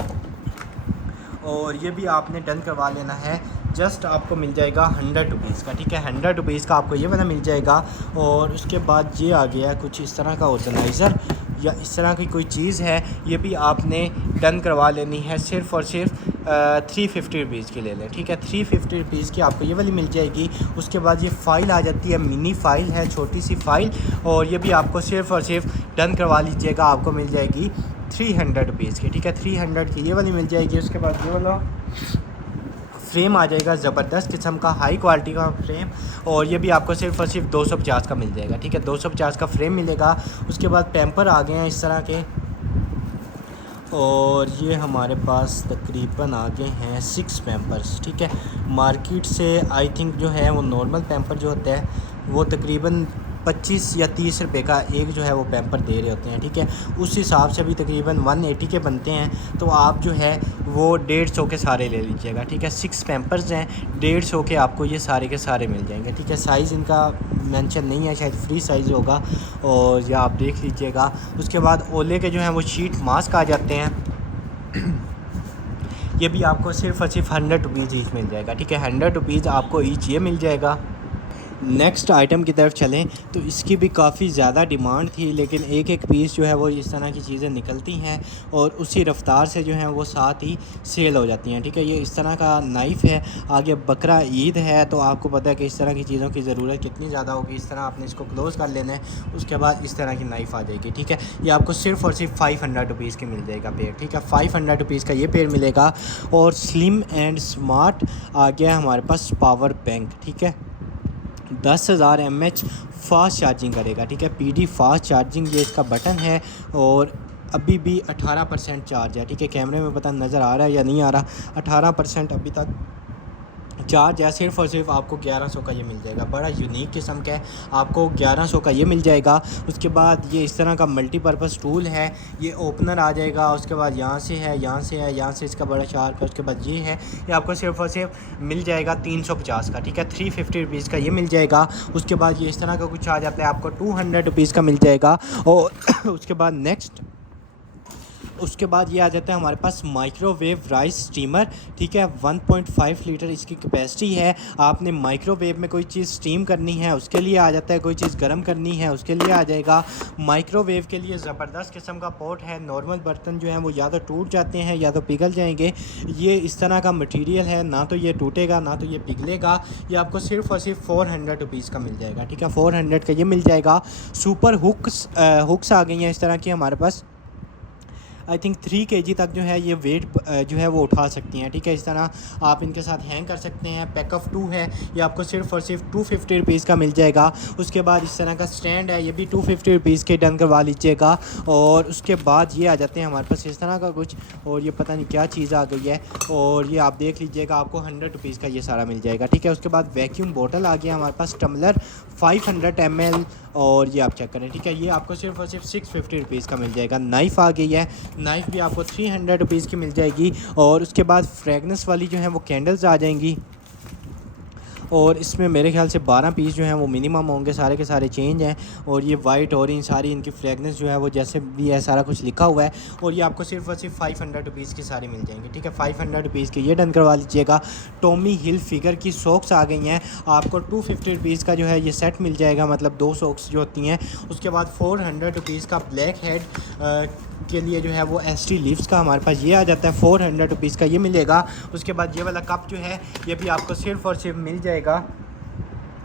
और ये भी आपने डन करवा लेना है। जस्ट आपको मिल जाएगा 100 रुपीज़ का। ठीक है, 100 रुपीज़ का आपको ये वाला मिल जाएगा। और उसके बाद ये आ गया कुछ इस तरह का ऑर्गेनाइज़र या इस तरह की कोई चीज़ है, ये भी आपने डन करवा लेनी है। सिर्फ़ और सिर्फ 350 रुपीज़ की ले लें। ठीक है, 350 रुपीज़ की आपको ये वाली मिल जाएगी। उसके बाद ये फ़ाइल आ जाती है, मिनी फ़ाइल है, छोटी सी फ़ाइल, और ये भी आपको सिर्फ़ और सिर्फ डन करवा लीजिएगा, आपको मिल जाएगी 300 रुपीज़ की। ठीक है, 300 की ये वाली मिल जाएगी। उसके बाद ये वाला फ्रेम आ जाएगा, ज़बरदस्त किस्म का हाई क्वालिटी का फ्रेम, और ये भी आपको सिर्फ़ और सिर्फ 250 का मिल जाएगा। ठीक है, 250 का फ्रेम मिलेगा। उसके बाद पैम्पर आ गए हैं इस तरह के, और ये हमारे पास तकरीबन आ गए हैं 6 पैम्पर्स। ठीक है, मार्केट से आई थिंक जो है वो नॉर्मल पैम्पर जो होता है वो तकरीबन 25 या 30 रुपए का एक जो है वो पैम्पर दे रहे होते हैं। ठीक है, उस हिसाब से भी तकरीबन 180 के बनते हैं, तो आप जो है वो 150 के सारे ले लीजिएगा। ठीक है, 6 पैम्पर्स हैं, 150 के आपको ये सारे के सारे मिल जाएंगे। ठीक है, साइज़ इनका मेंशन नहीं है, शायद फ्री साइज़ होगा, और या आप देख लीजिएगा। उसके बाद ओले के जो हैं वो शीट मास्क आ जाते हैं। ये भी आपको सिर्फ़ और सिर्फ 100 रुपीज़ ईच मिल जाएगा। ठीक है, 100 रुपीज़ आपको ईच ये मिल जाएगा। नेक्स्ट आइटम की तरफ चलें तो इसकी भी काफ़ी ज़्यादा डिमांड थी, लेकिन एक एक पीस जो है वो इस तरह की चीज़ें निकलती हैं और उसी रफ़्तार से जो है वो साथ ही सेल हो जाती हैं। ठीक है, ये इस तरह का नाइफ़ है। आगे बकरा ईद है, तो आपको पता है कि इस तरह की चीज़ों की ज़रूरत कितनी ज़्यादा होगी। इस तरह आपने इसको क्लोज़ कर लेना है, उसके बाद इस तरह की नाइफ़ आ जाएगी। ठीक है, ये आपको सिर्फ़ और सिर्फ 500 रुपीज़ की मिल जाएगा पेयर। ठीक है, 500 रुपीज़ का ये पेयर मिलेगा। और स्लिम एंड स्मार्ट आ गया हमारे पास पावर बैंक। ठीक है, 10,000 mAh फ़ास्ट चार्जिंग करेगा। ठीक है, PD फ़ास्ट चार्जिंग ये इसका बटन है, और अभी भी 18% चार्ज है। ठीक है, कैमरे में पता नज़र आ रहा है या नहीं आ रहा, 18% अभी तक चार्ज है। सिर्फ़ और सिर्फ आपको 1100 का ये मिल जाएगा। बड़ा यूनिक किस्म का है, आपको 1100 का ये मिल जाएगा। उसके बाद ये इस तरह का मल्टीपर्पज़ टूल है, ये ओपनर आ जाएगा। उसके बाद यहाँ से है, यहाँ से है, यहाँ से इसका बड़ा शार्प है। उसके बाद ये है, ये आपको सिर्फ़ और सिर्फ मिल जाएगा 350 का। ठीक है, 350 रुपीज़ का ये मिल जाएगा। उसके बाद ये इस तरह का कुछ आ जाता है, आपको 200 रुपीज़ का मिल जाएगा। और उसके बाद उसके बाद ये आ जाता है हमारे पास माइक्रोवेव राइस स्टीमर। ठीक है, 1.5 लीटर इसकी कैपेसिटी है। आपने माइक्रोवेव में कोई चीज़ स्टीम करनी है उसके लिए आ जाता है, कोई चीज़ गर्म करनी है उसके लिए आ जाएगा। माइक्रोवेव के लिए ज़बरदस्त किस्म का पोर्ट है। नॉर्मल बर्तन जो हैं वो या तो टूट जाते हैं या तो पिघल जाएंगे। ये इस तरह का मटेरियल है, ना तो ये टूटेगा ना तो ये पिघलेगा। ये आपको सिर्फ़ और सिर्फ 400 रुपीज़ का मिल जाएगा। ठीक है, 400 का ये मिल जाएगा। सुपर हुक्स आ गई हैं इस तरह की हमारे पास, आई थिंक 3 kg तक जो है ये वेट जो है वो उठा सकती हैं। ठीक है, इस तरह आप इनके साथ हैंग कर सकते हैं। पैक ऑफ 2 है, ये आपको सिर्फ़ और सिर्फ 250 रुपीज़ का मिल जाएगा। उसके बाद इस तरह का स्टैंड है, ये भी 250 रुपीज़ के डन करवा लीजिएगा। और उसके बाद ये आ जाते हैं हमारे पास इस तरह का कुछ, और ये पता नहीं क्या चीज़ आ गई है, और ये आप देख लीजिएगा, आपको 100 रुपीज़ का ये सारा मिल जाएगा। ठीक है, उसके बाद वैक्यूम बोतल आ गया हमारे पास, टम्बलर 500 ml, और ये आप चेक करें। ठीक है, ये आपको सिर्फ़ और सिर्फ 650 रुपीज़ का मिल जाएगा। नाइफ़ आ गई है, नाइफ़ भी आपको 300 रुपीज़ की मिल जाएगी। और उसके बाद फ्रेगनेंस वाली जो है वो कैंडल्स आ जाएंगी, और इसमें मेरे ख्याल से 12 पीस जो हैं वो मिनिमम होंगे, सारे के सारे चेंज हैं। और ये वाइट ऑरेंज सारी इनकी फ्रेगनेंस जो है वो जैसे भी है सारा कुछ लिखा हुआ है। और ये आपको सिर्फ़ और सिर्फ 500 रुपीज़ की सारी मिल जाएंगी। ठीक है, 500 रुपीज़ की ये डन करवा लीजिएगा। टॉमी हिल फिगर की सॉक्स आ गई हैं, आपको 250 रुपीज़ का जो है ये सेट मिल जाएगा, मतलब 2 सॉक्स जो होती हैं। उसके बाद 400 रुपीज़ का ब्लैक हेड के लिए जो है वो ST लीव्स का हमारे पास ये आ जाता है, 400 रुपीज़ का ये मिलेगा। उसके बाद ये वाला कप जो है ये भी आपको सिर्फ़ और सिर्फ मिल जाएगा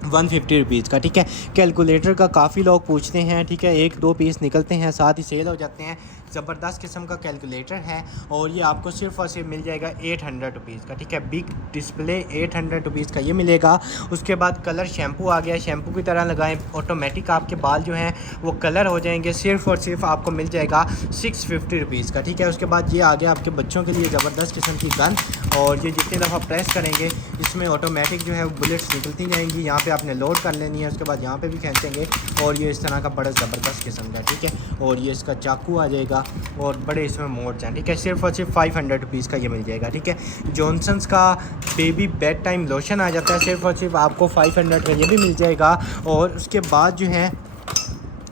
150 रुपीज़ का। ठीक है, कैलकुलेटर का काफ़ी लोग पूछते हैं। ठीक है, 1-2 पीस निकलते हैं, साथ ही सेल हो जाते हैं। ज़बरदस्त किस्म का कैलकुलेटर है और ये आपको सिर्फ़ और सिर्फ मिल जाएगा 800 रुपीज़ का, ठीक है। बिग डिस्प्ले 800 रुपीज़ का ये मिलेगा। उसके बाद कलर शैम्पू आ गया, शैम्पू की तरह लगाएं, ऑटोमेटिक आपके बाल जो हैं वो कलर हो जाएंगे, सिर्फ़ और सिर्फ आपको मिल जाएगा 650 रुपीज़ का, ठीक है। उसके बाद ये आ गया आपके बच्चों के लिए ज़बरदस्त किस्म की गन, और ये जितनी दफ़ा प्रेस करेंगे इसमें ऑटोमेटिक जो है वो बुलेट्स निकलती जाएंगी। यहाँ पे आपने लोड कर लेनी है, उसके बाद यहाँ पे भी खींचेंगे और ये इस तरह का बड़ा ज़बरदस्त किस्म का, ठीक है। और ये इसका चाकू आ जाएगा और बड़े इसमें मोड्स हैं, ठीक है। सिर्फ़ और सिर्फ 500 रुपीज़ का ये मिल जाएगा, ठीक है। जॉनसन्स का बेबी बेड टाइम लोशन आ जाता है, सिर्फ़ और सिर्फ आपको 500 का ये भी मिल जाएगा। और उसके बाद जो है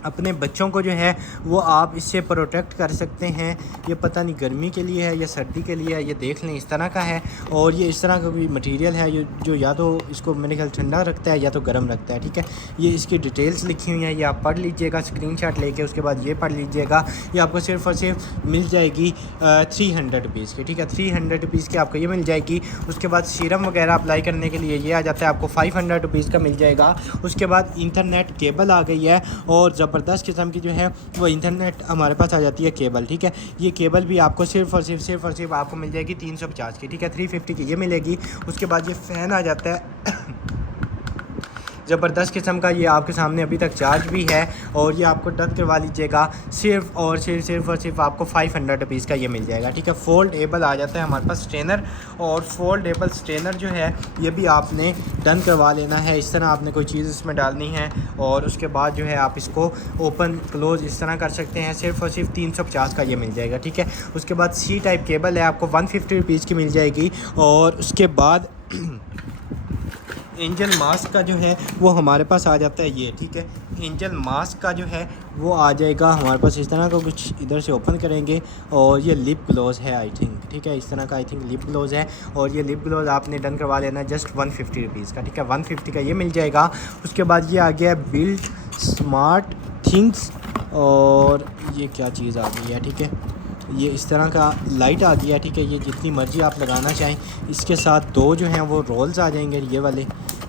अपने बच्चों को जो है वो आप इससे प्रोटेक्ट कर सकते हैं। ये पता नहीं गर्मी के लिए है या सर्दी के लिए है, ये देख लें इस तरह का है। और ये इस तरह का भी मटेरियल है ये जो या तो इसको मेरे ख्याल ठंडा रखता है या तो गर्म रखता है, ठीक है। ये इसकी डिटेल्स लिखी हुई हैं, ये आप पढ़ लीजिएगा स्क्रीनशॉट लेके, उसके बाद ये पढ़ लीजिएगा। ये आपको सिर्फ़ और सिर्फ मिल जाएगी 300 रुपीज़ की, ठीक है। 300 रुपीज़ की आपको ये मिल जाएगी। उसके बाद सीरम वगैरह अप्लाई करने के लिए ये आ जाता है, आपको 500 रुपीज़ का मिल जाएगा। उसके बाद इंटरनेट केबल आ गई है और ज़बरदस्त किस्म की जो है वो इंटरनेट हमारे पास आ जाती है केबल, ठीक है। ये केबल भी आपको सिर्फ़ और सिर्फ आपको मिल जाएगी 350 की, ठीक है। 350 की ये मिलेगी। उसके बाद ये फ़ैन आ जाता है ज़बरदस्त किस्म का, ये आपके सामने अभी तक चार्ज भी है और ये आपको डन करवा लीजिएगा। सिर्फ़ और सिर्फ आपको 500 रुपीज़ का ये मिल जाएगा, ठीक है। फोल्डेबल आ जाता है हमारे पास स्ट्रेनर, और फोल्डेबल स्ट्रेनर जो है ये भी आपने डन करवा लेना है। इस तरह आपने कोई चीज़ इसमें डालनी है और उसके बाद जो है आप इसको ओपन क्लोज़ इस तरह कर सकते हैं। सिर्फ़ और सिर्फ 350 का ये मिल जाएगा, ठीक है। उसके बाद सी टाइप केबल है, आपको 150 रुपीज़ की मिल जाएगी। और उसके बाद एंजल मास्क का जो है वो हमारे पास आ जाता है ये, ठीक है। एंजल मास्क का जो है वो आ जाएगा हमारे पास इस तरह का, कुछ इधर से ओपन करेंगे और ये लिप ग्लोज़ है आई थिंक, ठीक है। इस तरह का आई थिंक लिप ग्लोज़ है और ये लिप ग्लोज़ आपने डन करवा लेना है जस्ट 150 रुपीज़ का, ठीक है। 150 का ये मिल जाएगा। उसके बाद ये आ गया बिल्ड स्मार्ट थिंग्स, और ये क्या चीज़ आ गई है, ठीक है। ये इस तरह का लाइट आ गया, ठीक है। ये जितनी मर्ज़ी आप लगाना चाहें। इसके साथ दो जो हैं वो रोल्स आ जाएंगे ये वाले,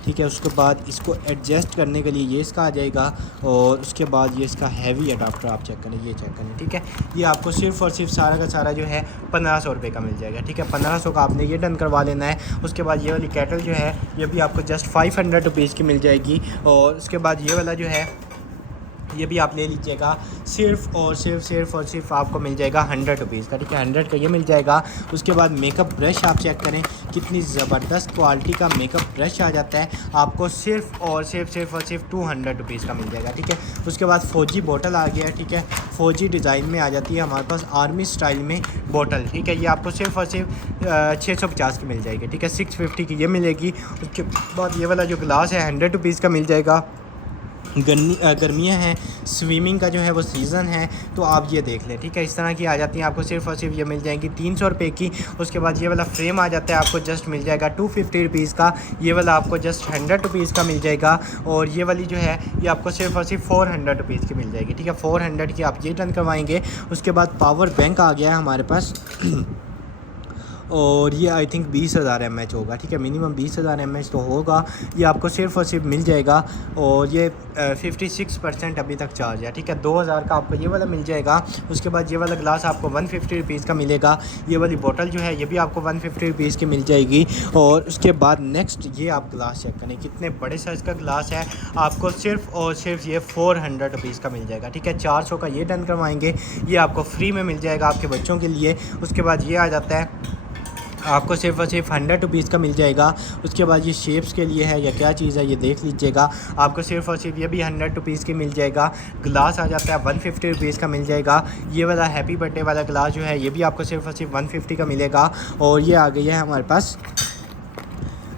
ठीक है। उसके बाद इसको एडजस्ट करने के लिए ये इसका आ जाएगा और उसके बाद ये इसका हैवी अडाप्टर आप चेक करें, ये चेक करें, ठीक है। ये आपको सिर्फ़ और सिर्फ सारा का सारा जो है 1500 रुपये का मिल जाएगा, ठीक है। 1500 का आपने ये डन करवा लेना है। उसके बाद ये वाली कैटल जो है ये भी आपको जस्ट 500 रुपीज़ की मिल जाएगी। और उसके बाद ये वाला जो है ये भी आप ले लीजिएगा, सिर्फ़ और सिर्फ आपको मिल जाएगा 100 रुपीज़ का, ठीक है। 100 का ये मिल जाएगा। उसके बाद मेकअप ब्रश आप चेक करें, कितनी ज़बरदस्त क्वालिटी का मेकअप ब्रश आ जाता है, आपको सिर्फ़ और सिर्फ 200 रुपीज़ का मिल जाएगा, ठीक है। उसके बाद फौजी बोतल आ गया है, ठीक है। फौजी डिज़ाइन में आ जाती है हमारे पास, आर्मी स्टाइल में बोतल, ठीक है। ये आपको सिर्फ़ और सिर्फ 650 की मिल जाएगी, ठीक है। 650 की ये मिलेगी। उसके बाद ये वाला जो गिलास है 100 रुपीज़ का मिल जाएगा। गर्मियाँ हैं, स्विमिंग का जो है वो सीज़न है, तो आप ये देख लें, ठीक है। इस तरह की आ जाती हैं, आपको सिर्फ़ और सिर्फ ये मिल जाएंगी 300 रुपये की। उसके बाद ये वाला फ्रेम आ जाता है, आपको जस्ट मिल जाएगा 250 रुपीज़ का। ये वाला आपको जस्ट 100 रुपीज़ का मिल जाएगा। और ये वाली जो है ये आपको सिर्फ़ और सिर्फ 400 रुपीज़ की मिल जाएगी, ठीक है। 400 की आप ये डन करवाएंगे। उसके बाद पावर बैंक आ गया है हमारे पास और ये आई थिंक 20,000 mAh होगा, ठीक है। मिनिमम 20,000 mAh तो होगा। ये आपको सिर्फ़ और सिर्फ मिल जाएगा और ये 56% अभी तक चार्ज है, ठीक है। 2000 का आपको ये वाला मिल जाएगा। उसके बाद ये वाला ग्लास आपको 150 रुपीज़ का मिलेगा। ये वाली बोतल जो है ये भी आपको 150 रुपीज़ की मिल जाएगी। और उसके बाद नेक्स्ट ये आप ग्लास चेक करें, कितने बड़े साइज़ का ग्लास है, आपको सिर्फ़ और सिर्फ ये 400 रुपीज़ का मिल जाएगा, ठीक है। 400 का ये डन करवाएंगे, ये आपको फ्री में मिल जाएगा आपके बच्चों के लिए। उसके बाद ये आ जाता है आपको सिर्फ़ और सिर्फ 100 रुपीज़ का मिल जाएगा। उसके बाद ये शेप्स के लिए है या क्या चीज़ है ये देख लीजिएगा, आपको सिर्फ़ और सिर्फ ये भी 100 रुपीज़ की मिल जाएगा। ग्लास आ जाता है 150 रुपीज़ का मिल जाएगा। ये वाला हैप्पी बर्थडे वाला ग्लास जो है ये भी आपको सिर्फ़ और सिर्फ 150 का मिलेगा। और ये आ गई है हमारे पास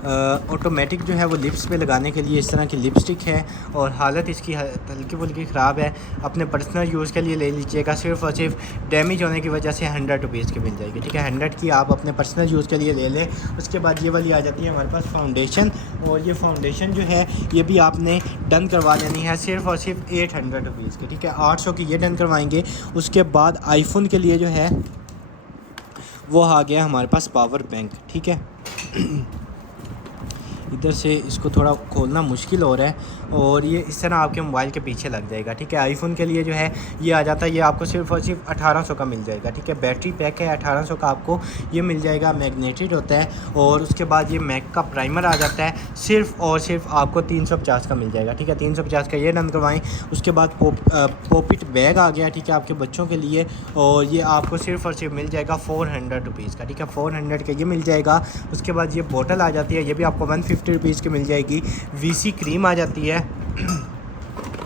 ऑटोमेटिक जो है वो लिप्स पे लगाने के लिए इस तरह की लिपस्टिक है और हालत इसकी हल्की फुल्की ख़राब है, अपने पर्सनल यूज़ के लिए ले लीजिएगा। सिर्फ़ और सिर्फ डैमेज होने की वजह से 100 रुपीज़ की मिल जाएगी, ठीक है। 100 की आप अपने पर्सनल यूज़ के लिए ले लें। उसके बाद ये वाली आ जाती है हमारे पास फाउंडेशन, और ये फाउंडेशन जो है ये भी आपने डन करवा लेनी है सिर्फ़ और सिर्फ 800 रुपीज़ की, ठीक है। 800 की ये डन करवाएंगे। उसके बाद आईफोन के लिए जो है वो आ गया हमारे पास पावर बैंक, ठीक है। इधर से इसको थोड़ा खोलना मुश्किल हो रहा है और ये इस तरह आपके मोबाइल के पीछे लग जाएगा, ठीक है। आईफोन के लिए जो है ये आ जाता है, ये आपको सिर्फ़ और सिर्फ 1800 का मिल जाएगा, ठीक है। बैटरी पैक है 1800 का आपको ये मिल जाएगा, मैग्नेटेड होता है। और उसके बाद ये मैक का प्राइमर आ जाता है, सिर्फ़ और सिर्फ आपको 350 का मिल जाएगा, ठीक है। 350 का ये डन करवाएं। उसके बाद पॉपिट बैग आ गया, ठीक है, आपके बच्चों के लिए, और ये आपको सिर्फ़ और सिर्फ मिल जाएगा 400 रुपीज़ का, ठीक है। 400 का ये मिल जाएगा। उसके बाद ये बोतल आ जाती है, ये भी आपको 150 रुपीज़ की मिल जाएगी। वीसी क्रीम आ जाती है,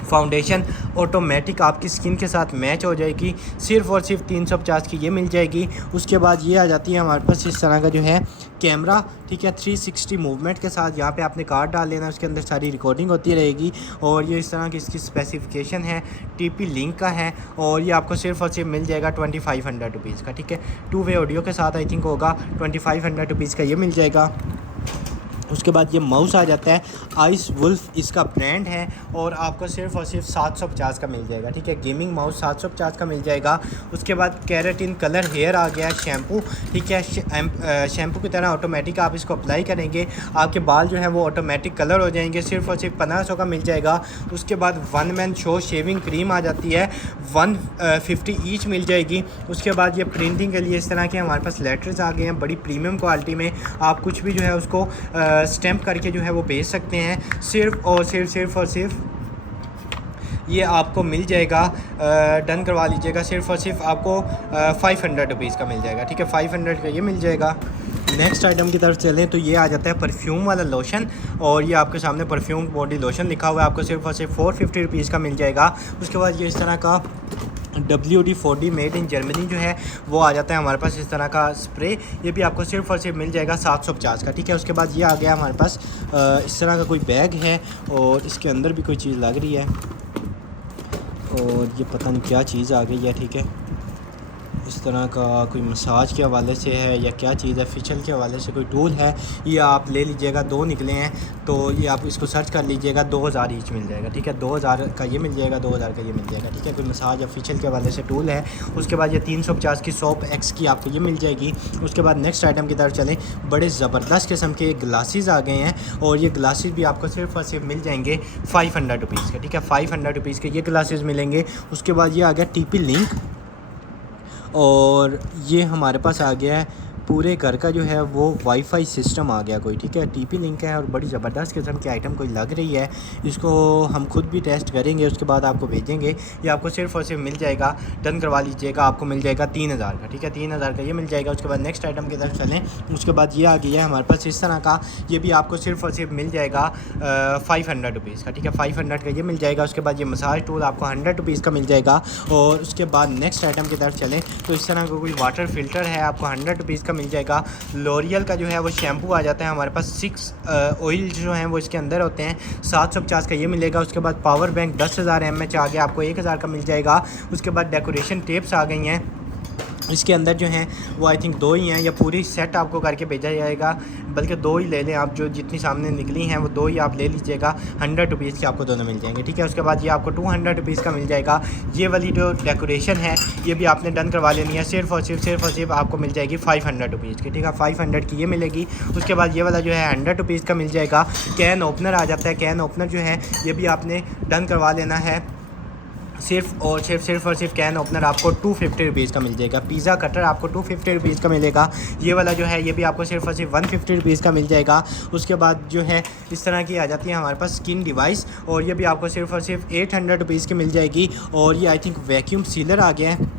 फाउंडेशन ऑटोमेटिक आपकी स्किन के साथ मैच हो जाएगी, सिर्फ़ और सिर्फ 350 की ये मिल जाएगी। उसके बाद ये आ जाती है हमारे पास इस तरह का जो है कैमरा, ठीक है, 360 मूवमेंट के साथ। यहाँ पे आपने कार्ड डाल लेना, उसके अंदर सारी रिकॉर्डिंग होती रहेगी। और ये इस तरह की इसकी स्पेसिफिकेशन है, TP लिंक का है, और ये आपको सिर्फ़ और सिर्फ मिल जाएगा 2500 रुपीज़ का, ठीक है। 2 वे ऑडियो के साथ आई थिंक होगा, 2500 रुपीज़ का ये मिल जाएगा। उसके बाद ये माउस आ जाता है, आइस वुल्फ इसका ब्रांड है, और आपको सिर्फ़ और सिर्फ 750 का मिल जाएगा, ठीक है। गेमिंग माउस 750 का मिल जाएगा। उसके बाद केराटिन कलर हेयर आ गया, शैम्पू, ठीक है। शैम्पू की तरह ऑटोमेटिक आप इसको अप्लाई करेंगे, आपके बाल जो है वो ऑटोमेटिक कलर हो जाएंगे, सिर्फ़ और सिर्फ 1500 का मिल जाएगा। उसके बाद 1 मैन शो शेविंग क्रीम आ जाती है, 150 ईच मिल जाएगी। उसके बाद ये प्रिंटिंग के लिए इस तरह के हमारे पास लेटर्स आ गए हैं, बड़ी प्रीमियम क्वालिटी में। आप कुछ भी जो है उसको स्टैम्प करके जो है वो भेज सकते हैं। सिर्फ़ और सिर्फ ये आपको मिल जाएगा, डन करवा लीजिएगा, सिर्फ़ और सिर्फ आपको 500 रुपीज़ का मिल जाएगा, ठीक है। 500 का ये मिल जाएगा। नेक्स्ट आइटम की तरफ चलें तो ये आ जाता है परफ्यूम वाला लोशन, और ये आपके सामने परफ्यूम बॉडी लोशन लिखा हुआ है, आपको सिर्फ़ और सिर्फ 450 रुपीज़ का मिल जाएगा। उसके बाद ये इस तरह का WD-40 मेड इन जर्मनी जो है वो आ जाता है हमारे पास, इस तरह का स्प्रे, ये भी आपको सिर्फ़ और सिर्फ मिल जाएगा 750 का, ठीक है। उसके बाद ये आ गया हमारे पास इस तरह का कोई बैग है, और इसके अंदर भी कोई चीज़ लग रही है, और ये पता नहीं क्या चीज़ आ गई है, ठीक है। इस तरह का कोई मसाज के हवाले से है या क्या चीज़ है, फेशियल के हवाले से कोई टूल है, ये आप ले लीजिएगा। 2 निकले हैं तो ये आप इसको सर्च कर लीजिएगा, 2000 ईच मिल जाएगा, ठीक है। 2000 का ये मिल जाएगा, 2000 का ये मिल जाएगा, ठीक है। कोई मसाज या फेशियल के हवाले से टूल है। उसके बाद ये 350 की सोप एक्स की आपको ये मिल जाएगी। उसके बाद नेक्स्ट आइटम की तरफ चलें, बड़े ज़बरदस्त किस्म के ग्लासेस आ गए हैं, और ये ग्लासेस भी आपको सिर्फ़ और सिर्फ मिल जाएंगे 500 रुपीज़ के, ठीक है। 500 रुपीज़ के ये ग्लासेस मिलेंगे। उसके बाद ये आ गया TP लिंक, और ये हमारे पास आ गया है पूरे घर का जो है वो वाईफाई सिस्टम आ गया कोई, ठीक है। TP लिंक है, और बड़ी ज़बरदस्त किस्म की आइटम कोई लग रही है, इसको हम खुद भी टेस्ट करेंगे, उसके बाद आपको भेजेंगे। ये आपको सिर्फ़ और सिर्फ मिल जाएगा, डन करवा लीजिएगा, आपको मिल जाएगा 3000 का, ठीक है। 3000 का ये मिल जाएगा। उसके बाद नेक्स्ट आइटम की तरफ चलें, उसके बाद ये आ गया है हमारे पास इस तरह का, ये भी आपको सिर्फ़ और सिर्फ मिल जाएगा 500 रुपीज़ का, ठीक है। 500 का ये मिल जाएगा। उसके बाद ये मसाज टूल आपको 100 रुपीज़ का मिल जाएगा। और उसके बाद नेक्स्ट आइटम की तरफ चलें तो इस तरह का कोई वाटर फ़िल्टर है, आपको 100 रुपीज़ का मिल जाएगा। लॉरियल का जो है वो शैम्पू आ जाता है हमारे पास, 6 ऑयल जो हैं वो इसके अंदर होते हैं, 750 का ये मिलेगा। उसके बाद पावर बैंक 10,000 mAh आ गया, आपको 1000 का मिल जाएगा। उसके बाद डेकोरेशन टेप्स आ गई हैं, इसके अंदर जो हैं वो आई थिंक 2 ही हैं, या पूरी सेट आपको करके भेजा जाएगा, बल्कि 2 ही ले लें आप, जो जितनी सामने निकली हैं वो 2 ही आप ले लीजिएगा। 100 रुपीज़ के आपको दोनों मिल जाएंगे, ठीक है। उसके बाद ये आपको 200 रुपीज़ का मिल जाएगा। ये वाली जो डेकोरेशन है ये भी आपने डन करवा लेनी है, सिर्फ़ और सिर्फ आपको मिल जाएगी 500 रुपीज़ की, ठीक है। 500 की ये मिलेगी। उसके बाद ये वाला जो है 100 रुपीज़ का मिल जाएगा। कैन ओपनर आ जाता है, कैन ओपनर जो है ये भी आपने डन करवा लेना है, सिर्फ़ और सिर्फ कैन ओपनर आपको 250 रुपीज़ का मिल जाएगा। पिज़्ज़ा कटर आपको 250 रुपीज़ का मिलेगा। ये वाला जो है ये भी आपको सिर्फ़ और सिर्फ 150 रुपीज़ का मिल जाएगा। उसके बाद जो है इस तरह की आ जाती है हमारे पास स्किन डिवाइस, और ये भी आपको सिर्फ़ और सिर्फ 800 रुपीज़ की मिल जाएगी। और ये आई थिंक वैक्यूम सीलर आ गया है,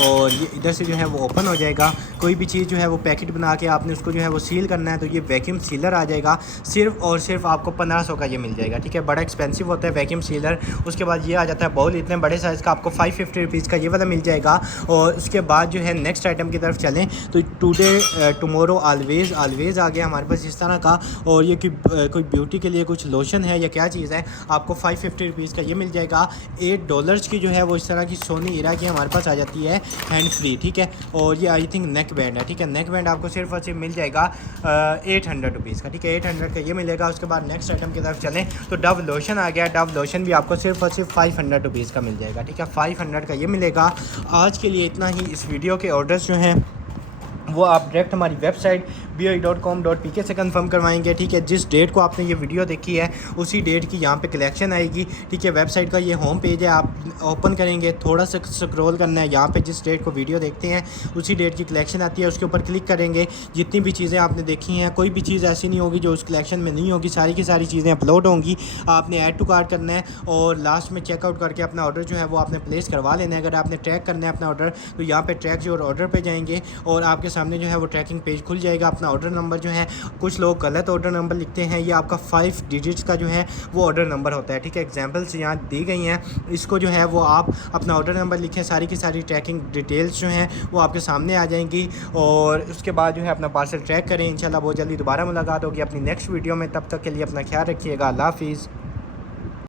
और ये इधर से जो है वो ओपन हो जाएगा। कोई भी चीज़ जो है वो पैकेट बना के आपने उसको जो है वो सील करना है तो ये वैक्यूम सीलर आ जाएगा। सिर्फ़ और सिर्फ आपको 1500 का ये मिल जाएगा, ठीक है। बड़ा एक्सपेंसिव होता है वैक्यूम सीलर। उसके बाद ये आ जाता है बाउल, इतने बड़े साइज़ का आपको 550 रुपीज़ का ये वाला मिल जाएगा। और उसके बाद जो है नेक्स्ट आइटम की तरफ चलें तो टुडे टुमारो ऑलवेज़ आ गया हमारे पास इस तरह का। और ये कोई ब्यूटी के लिए कुछ लोशन है या क्या चीज़ है, आपको 550 रुपीज़ का ये मिल जाएगा। $8 की जो है वो इस तरह की सोनी हीरा की हमारे पास आ जाती है हैंड फ्री, ठीक है। और ये आई थिंक नेक बैंड है, ठीक है। नेक बैंड आपको सिर्फ और सिर्फ मिल जाएगा 800 रुपीज़ का, ठीक है। 800 का ये मिलेगा। उसके बाद नेक्स्ट आइटम की तरफ चलें तो डव लोशन आ गया। डव लोशन भी आपको सिर्फ और सिर्फ 500 रुपीज़ का मिल जाएगा, ठीक है। 500 का ये मिलेगा। आज के लिए इतना ही। इस वीडियो के ऑर्डर्स जो हैं वो आप डायरेक्ट हमारी वेबसाइट BOE.com.pk से कंफर्म करवाएंगे। ठीक है, जिस डेट को आपने ये वीडियो देखी है उसी डेट की यहाँ पे कलेक्शन आएगी। ठीक है, वेबसाइट का ये होम पेज है, आप ओपन करेंगे, थोड़ा सा स्क्रॉल करना है, यहाँ पे जिस डेट को वीडियो देखते हैं उसी डेट की कलेक्शन आती है, उसके ऊपर क्लिक करेंगे। जितनी भी चीज़ें आपने देखी हैं कोई भी चीज़ ऐसी नहीं होगी जो उस कलेक्शन में नहीं होगी, सारी की सारी चीज़ें अपलोड होंगी। आपने ऐड टू कार्ट करना है और लास्ट में चेकआउट करके अपना ऑर्डर जो है वो आपने प्लेस करवा लेना है। अगर आपने ट्रैक करना है अपना ऑर्डर तो यहाँ पे ट्रैक जो ऑर्डर पे जाएंगे और आपके सामने जो है वो ट्रैकिंग पेज खुल जाएगा। अपना ऑर्डर नंबर जो है, कुछ लोग गलत ऑर्डर नंबर लिखते हैं, ये आपका 5 डिजिट्स का जो है वो ऑर्डर नंबर होता है। ठीक है, एग्जांपल्स यहाँ दी गई हैं, इसको जो है वो आप अपना ऑर्डर नंबर लिखें, सारी की सारी ट्रैकिंग डिटेल्स जो हैं वो आपके सामने आ जाएंगी और उसके बाद जो है अपना पार्सल ट्रैक करें। इंशाल्लाह बहुत जल्दी दोबारा मुलाकात होगी अपनी नेक्स्ट वीडियो में। तब तक के लिए अपना ख्याल रखिएगा। अल्लाह हाफिज़।